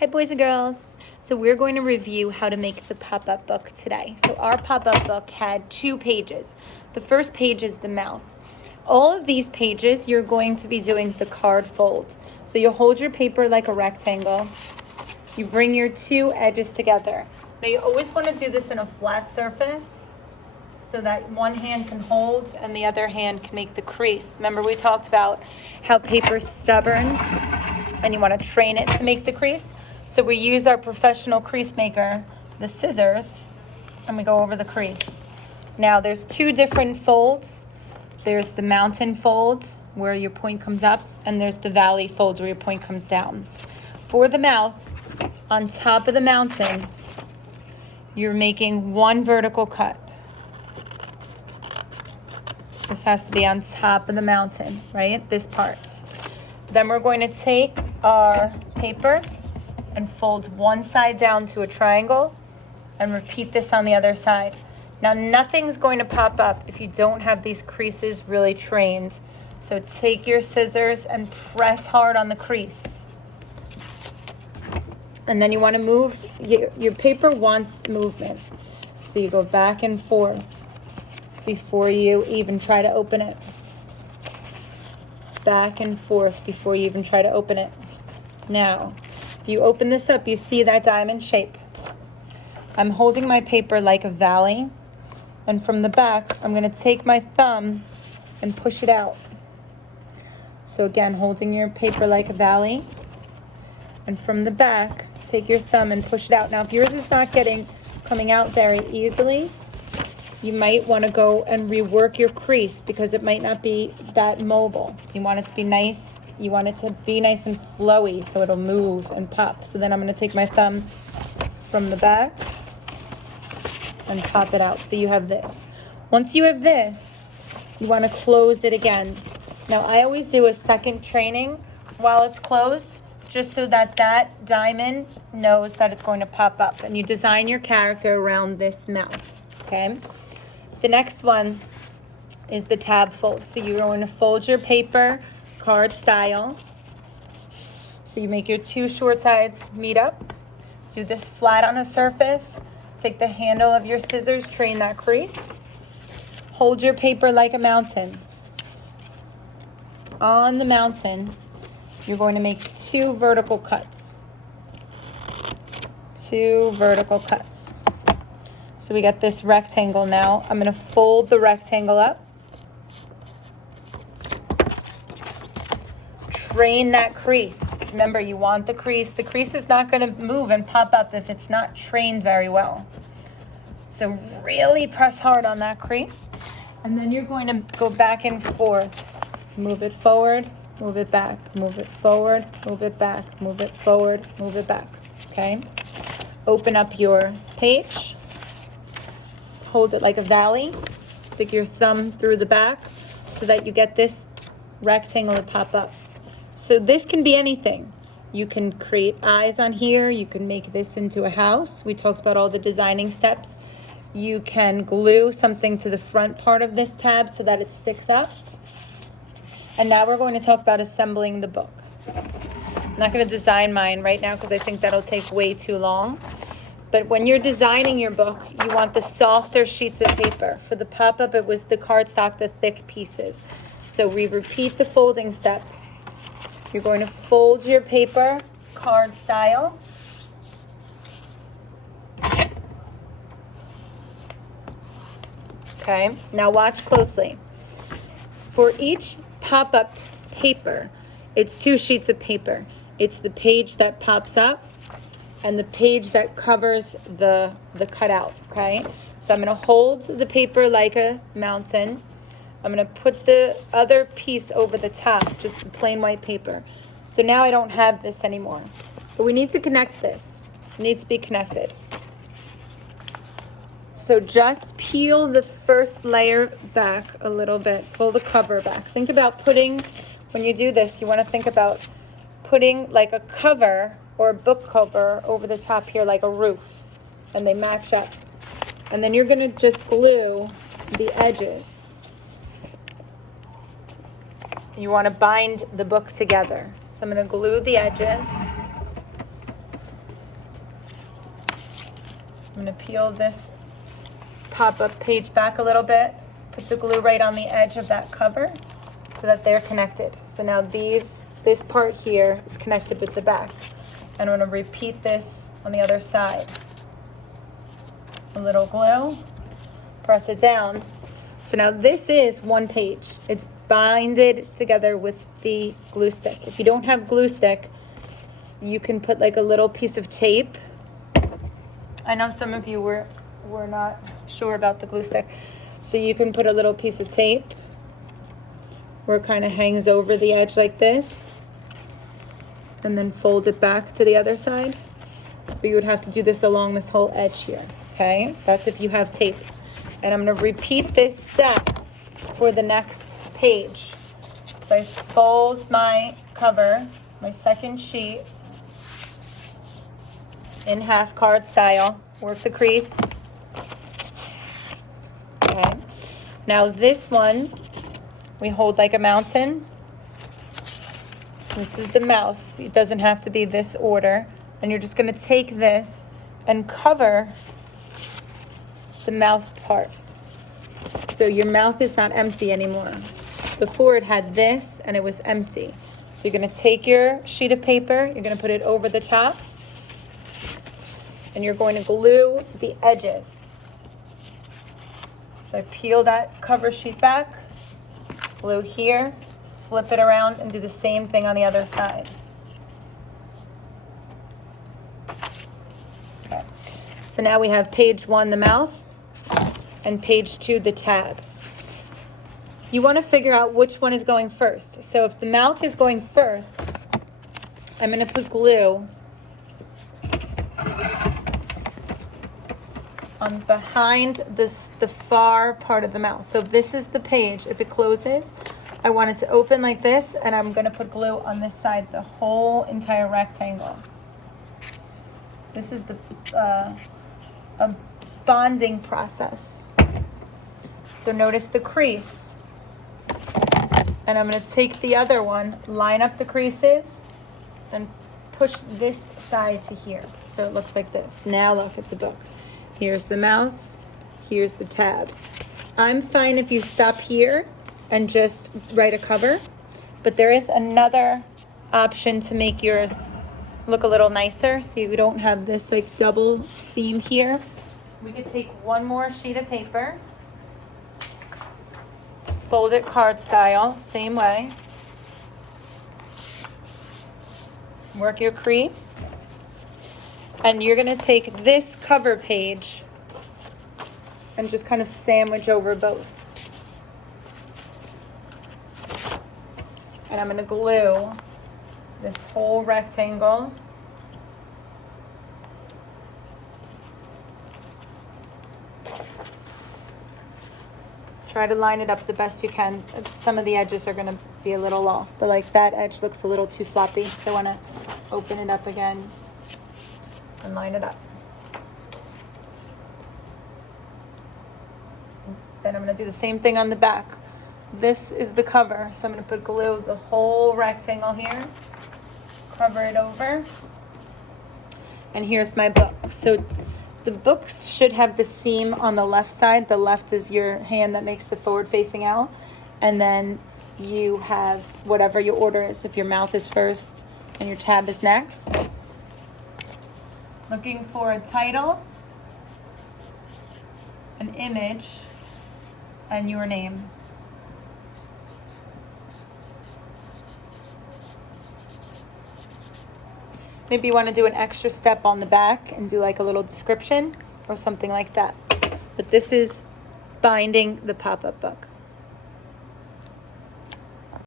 Hi boys and girls. So we're going to review how to make the pop-up book today. So our pop-up book had 2 pages. The first page is the mouth. All of these pages you're going to be doing the card fold. So you'll hold your paper like a rectangle. You bring your 2 edges together. Now you always want to do this in a flat surface so that one hand can hold and the other hand can make the crease. Remember we talked about how paper's stubborn and you want to train it to make the crease. So we use our professional crease maker, the scissors, and we go over the crease. Now there's 2 different folds. There's the mountain fold where your point comes up, and there's the valley fold where your point comes down. For the mouth, on top of the mountain, you're making 1 vertical cut. This has to be on top of the mountain, right? This part. Then we're going to take our paper and fold one side down to a triangle and repeat this on the other side. Now nothing's going to pop up if you don't have these creases really trained. So take your scissors and press hard on the crease. And then you want to move, your paper wants movement. So you go back and forth before you even try to open it. Back and forth before you even try to open it. Now, if you open this up, you see that diamond shape. I'm holding my paper like a valley, and from the back, I'm going to take my thumb and push it out. So again, holding your paper like a valley, and from the back, take your thumb and push it out. Now, if yours is not coming out very easily, you might want to go and rework your crease because it might not be that mobile. You want it to be nice. You want it to be nice and flowy so it'll move and pop. So then I'm going to take my thumb from the back and pop it out. So you have this. Once you have this, you want to close it again. Now I always do a second training while it's closed just so that that diamond knows that it's going to pop up. And you design your character around this mouth. Okay? The next one is the tab fold. So you're going to fold your paper card style. So you make your 2 short sides meet up. Do this flat on a surface. Take the handle of your scissors, train that crease. Hold your paper like a mountain. On the mountain, you're going to make 2 vertical cuts. 2 vertical cuts. So we got this rectangle now. I'm going to fold the rectangle up. Train that crease. Remember, you want the crease. The crease is not going to move and pop up if it's not trained very well. So really press hard on that crease. And then you're going to go back and forth. Move it forward, move it back, move it forward, move it back, move it forward, move it back. Okay? Open up your page. Hold it like a valley. Stick your thumb through the back so that you get this rectangle to pop up. So this can be anything. You can create eyes on here. You can make this into a house. We talked about all the designing steps. You can glue something to the front part of this tab so that it sticks up. And now we're going to talk about assembling the book. I'm not going to design mine right now because I think that'll take way too long. But when you're designing your book, you want the softer sheets of paper. For the pop-up, it was the cardstock, the thick pieces. So we repeat the folding step. You're going to fold your paper card style. Okay, now watch closely. For each pop-up paper, it's 2 sheets of paper. It's the page that pops up and the page that covers the cutout, okay? So I'm going to hold the paper like a mountain. I'm going to put the other piece over the top, just the plain white paper. So now I don't have this anymore. But we need to connect this. It needs to be connected. So just peel the first layer back a little bit. Pull the cover back. Think about putting, when you do this, you want to think about putting like a cover or a book cover over the top here like a roof. And they match up. And then you're going to just glue the edges. You want to bind the book together. So I'm going to glue the edges. I'm going to peel this pop-up page back a little bit, put the glue right on the edge of that cover so that they're connected. So now this part here is connected with the back. And I'm going to repeat this on the other side. A little glue, press it down. So now this is one page. It's binded together with the glue stick. If you don't have glue stick, you can put like a little piece of tape. I know some of you were not sure about the glue stick. So you can put a little piece of tape where it kind of hangs over the edge like this, and then fold it back to the other side. But you would have to do this along this whole edge here, okay? That's if you have tape. And I'm gonna repeat this step for the next page. So I fold my cover, my second sheet, in half card style, work the crease. Okay. Now this one, we hold like a mountain. This is the mouth. It doesn't have to be this order. And you're just gonna take this and cover the mouth part. So your mouth is not empty anymore. Before it had this and it was empty. So you're gonna take your sheet of paper, you're gonna put it over the top, and you're going to glue the edges. So I peel that cover sheet back, glue here, flip it around, and do the same thing on the other side. Okay. So now we have page 1, the mouth, and page 2, the tab. You want to figure out which one is going first. So if the mouth is going first, I'm going to put glue on behind the far part of the mouth. So if this is the page, if it closes, I want it to open like this, and I'm going to put glue on this side, the whole entire rectangle. This is a bonding process. So notice the crease. And I'm going to take the other one, line up the creases, and push this side to here. So it looks like this. Now look, it's a book. Here's the mouth, here's the tab. I'm fine if you stop here and just write a cover, but there is another option to make yours look a little nicer so you don't have this like double seam here. We could take one more sheet of paper, fold it card style, same way. Work your crease. And you're gonna take this cover page and just kind of sandwich over both. And I'm gonna glue this whole rectangle. Try to line it up the best you can. Some of the edges are gonna be a little off, but like that edge looks a little too sloppy. So I wanna open it up again and line it up. Then I'm going to do the same thing on the back. This is the cover, so I'm going to put glue the whole rectangle here, cover it over, and here's my book. So the books should have the seam on the left side. The left is your hand that makes the forward facing out, and then you have whatever your order is. If your mouth is first and your tab is next. Looking for a title, an image, and your name. Maybe you want to do an extra step on the back and do like a little description or something like that. But this is binding the pop-up book.